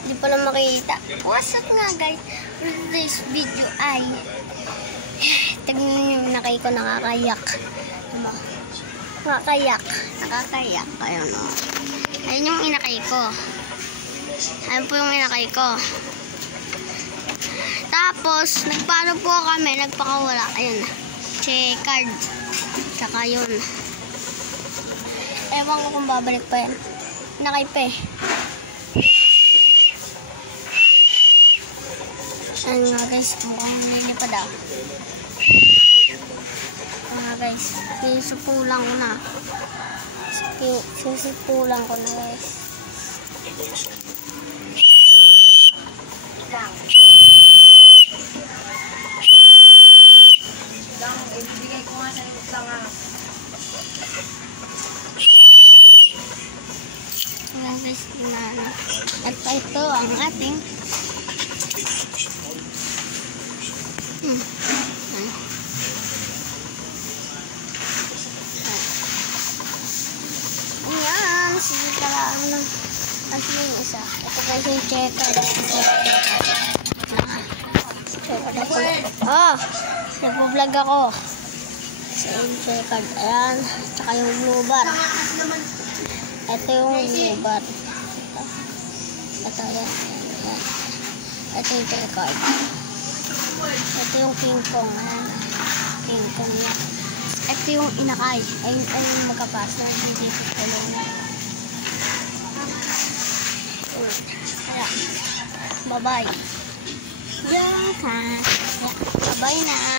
Hindi pala makita. What's up nga guys? This video ay tignan nyo yung inakay ko nakakayak. Diba? Nakakayak. Ayun o. Ayun yung inakay ko. Ayun po yung inakay ko. Tapos, nagpano po kami, nagpakawala. Ayun. Check-card. Tsaka yun. Ewan ko kung babalik pa yan. Inakay pa eh. Ayan nga guys, mukhang nilipad ah. Mga guys, sinusupulan ko na. Sinusupulan ko na guys. Ibigay ko nga sa likod lang nga. Ayan guys, at ito ang ating ayan, sige pala ano at yung isa ito guys yung checker nagpo-vlog ako sa yung checker ayan, tsaka yung blue bar ito yung blue bar ito yan ito yung checker ito yung King Kong ayan King Kong yan ito yung inakay ayun yung magkapas na dito ko yung ayan bye bye yan ha bye bye na.